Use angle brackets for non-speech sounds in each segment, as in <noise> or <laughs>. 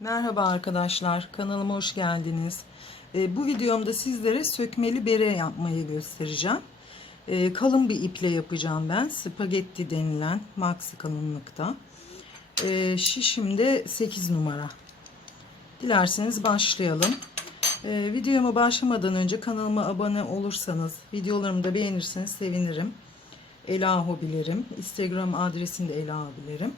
Merhaba arkadaşlar, kanalıma hoş geldiniz. Ee, bu videomda sizlere sökmeli bere yapmayı göstereceğim. Ee, kalın bir iple yapacağım ben. Spagetti denilen maxi kalınlıkta. Ee, şişim de 8 numara. Dilerseniz başlayalım. Ee, videoma başlamadan önce kanalıma abone olursanız, videolarımı da beğenirseniz sevinirim. Ela Hobilerim. Instagram adresim de Ela Hobilerim.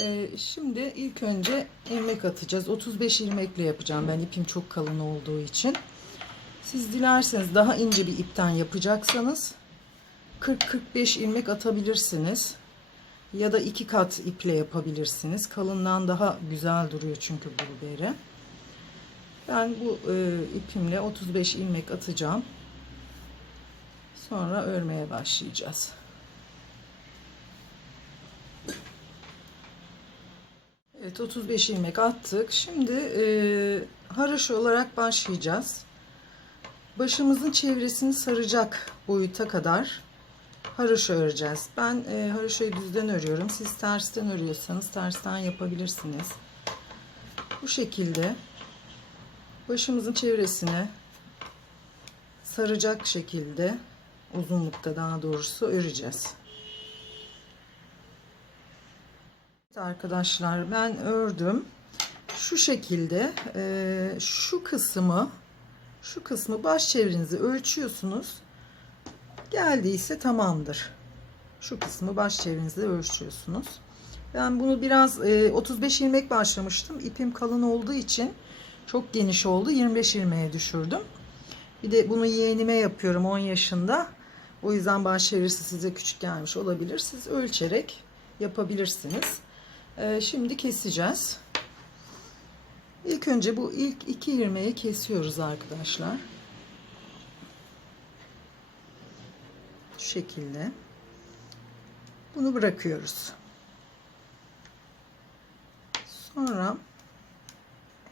Ee, şimdi ilk önce ilmek atacağız. 35 ilmekle yapacağım ben ipim çok kalın olduğu için. Siz dilerseniz daha ince bir ipten yapacaksanız 40-45 ilmek atabilirsiniz. Ya da iki kat iple yapabilirsiniz. Kalından daha güzel duruyor çünkü bu bere. Ben bu e, ipimle 35 ilmek atacağım. Sonra örmeye başlayacağız. Evet 35 ilmek attık. Şimdi e, haroşa olarak başlayacağız. Başımızın çevresini saracak boyuta kadar haroşa öreceğiz. Ben e, haroşayı düzden örüyorum. Siz tersten örüyorsanız tersten yapabilirsiniz. Bu şekilde başımızın çevresine saracak şekilde uzunlukta daha doğrusu öreceğiz. Arkadaşlar ben ördüm. Şu şekilde e, şu kısmı şu kısmı baş çevrenizi ölçüyorsunuz. Geldiyse tamamdır. Şu kısmı baş çevrenizde ölçüyorsunuz. Ben bunu biraz e, 35 ilmek başlamıştım. İpim kalın olduğu için çok geniş oldu. 25 ilmeğe düşürdüm. Bir de bunu yeğenime yapıyorum 10 yaşında. O yüzden baş çevresi size küçük gelmiş olabilir. Siz ölçerek yapabilirsiniz. Ee, şimdi keseceğiz. İlk önce bu ilk iki ilmeği kesiyoruz arkadaşlar. Şu şekilde. Bunu bırakıyoruz. Sonra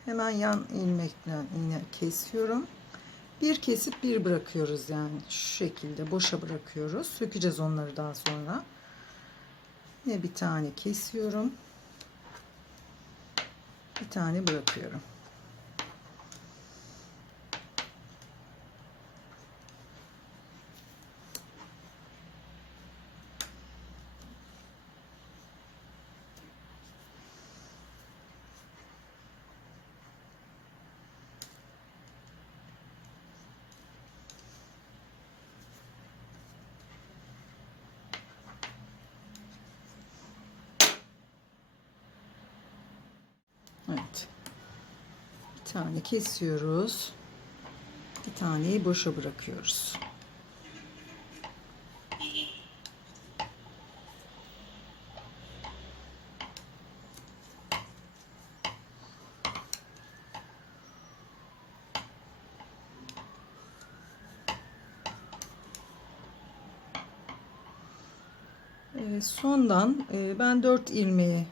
hemen yan ilmekten yine kesiyorum. Bir kesip bir bırakıyoruz yani şu şekilde boşa bırakıyoruz. Sökeceğiz onları daha sonra. Yine bir tane kesiyorum bir tane bırakıyorum. Evet. Bir tane kesiyoruz. Bir taneyi boşa bırakıyoruz. Sondan e, ben 4 ilmeği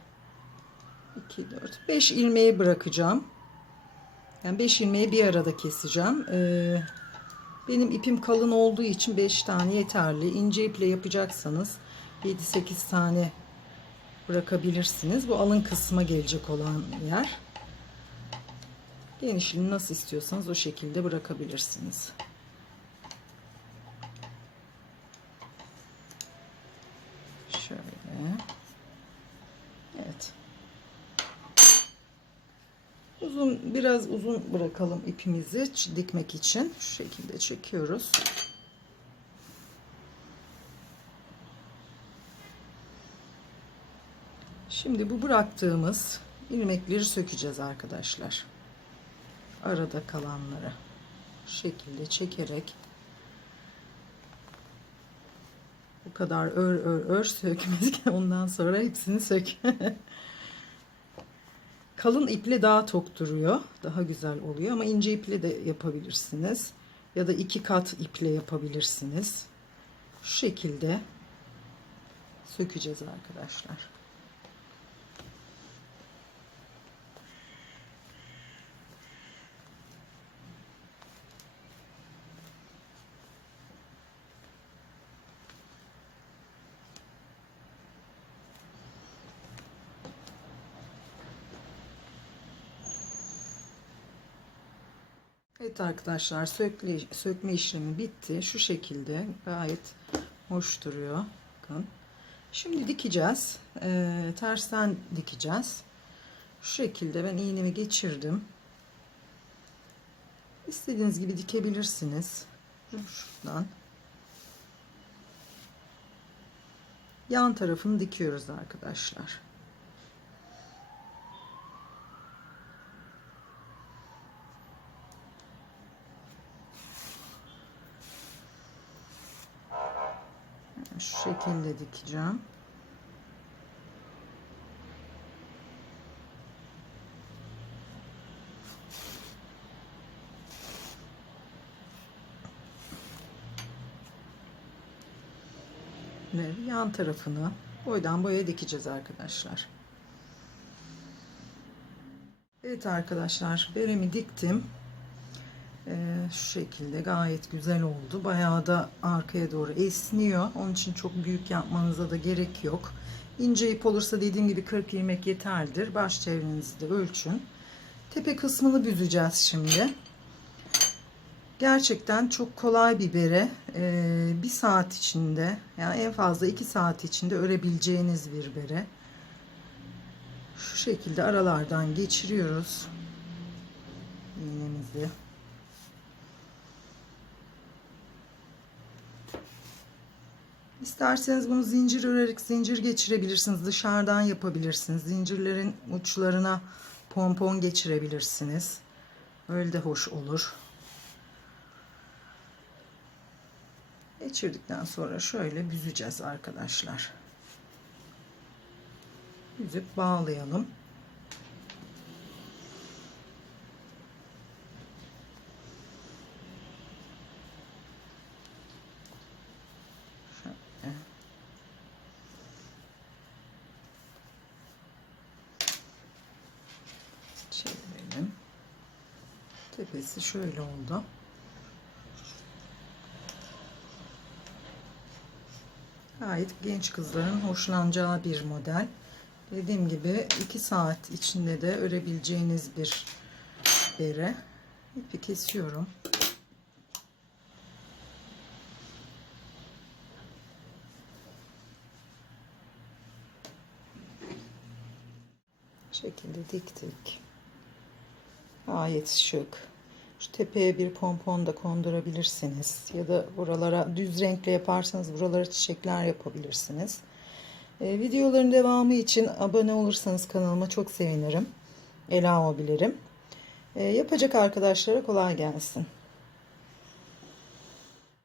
2, 4, 5 ilmeği bırakacağım. Yani 5 ilmeği bir arada keseceğim. Ee, benim ipim kalın olduğu için 5 tane yeterli. İnce iple yapacaksanız 7-8 tane bırakabilirsiniz. Bu alın kısma gelecek olan yer. Genişliğini nasıl istiyorsanız o şekilde bırakabilirsiniz. Şöyle. Evet. Uzun biraz uzun bırakalım ipimizi dikmek için. Şu şekilde çekiyoruz. Şimdi bu bıraktığımız ilmekleri sökeceğiz arkadaşlar. Arada kalanları şu şekilde çekerek bu kadar ör ör ör sökmedik. <laughs> Ondan sonra hepsini sök. <laughs> Kalın iple daha tok duruyor. Daha güzel oluyor ama ince iple de yapabilirsiniz. Ya da iki kat iple yapabilirsiniz. Şu şekilde sökeceğiz arkadaşlar. Evet arkadaşlar sökle, sökme işlemi bitti. Şu şekilde gayet hoş duruyor. Bakın. Şimdi dikeceğiz. Ee, tersten dikeceğiz. Şu şekilde ben iğnemi geçirdim. İstediğiniz gibi dikebilirsiniz. Şuradan. Yan tarafını dikiyoruz arkadaşlar. Şu şekilde dikeceğim. Ve yan tarafını boydan boya dikeceğiz arkadaşlar. Evet arkadaşlar beremi diktim. Ee, şu şekilde gayet güzel oldu. Bayağı da arkaya doğru esniyor. Onun için çok büyük yapmanıza da gerek yok. İnce ip olursa dediğim gibi 40 ilmek yeterlidir. Baş çevrenizi de ölçün. Tepe kısmını büzeceğiz şimdi. Gerçekten çok kolay bir bere. Ee, bir saat içinde yani en fazla iki saat içinde örebileceğiniz bir bere. Şu şekilde aralardan geçiriyoruz. iğnemizi. İsterseniz bunu zincir örerek zincir geçirebilirsiniz. Dışarıdan yapabilirsiniz. Zincirlerin uçlarına pompon geçirebilirsiniz. Öyle de hoş olur. Geçirdikten sonra şöyle büzeceğiz arkadaşlar. Büzüp bağlayalım. Çevirelim. Tepesi şöyle oldu. Gayet genç kızların hoşlanacağı bir model. Dediğim gibi 2 saat içinde de örebileceğiniz bir bere. İpi kesiyorum. Şekilde diktik. Gayet şık. Şu tepeye bir pompon da kondurabilirsiniz. Ya da buralara düz renkle yaparsanız buralara çiçekler yapabilirsiniz. Ee, videoların devamı için abone olursanız kanalıma çok sevinirim. Ela bilirim. Ee, yapacak arkadaşlara kolay gelsin.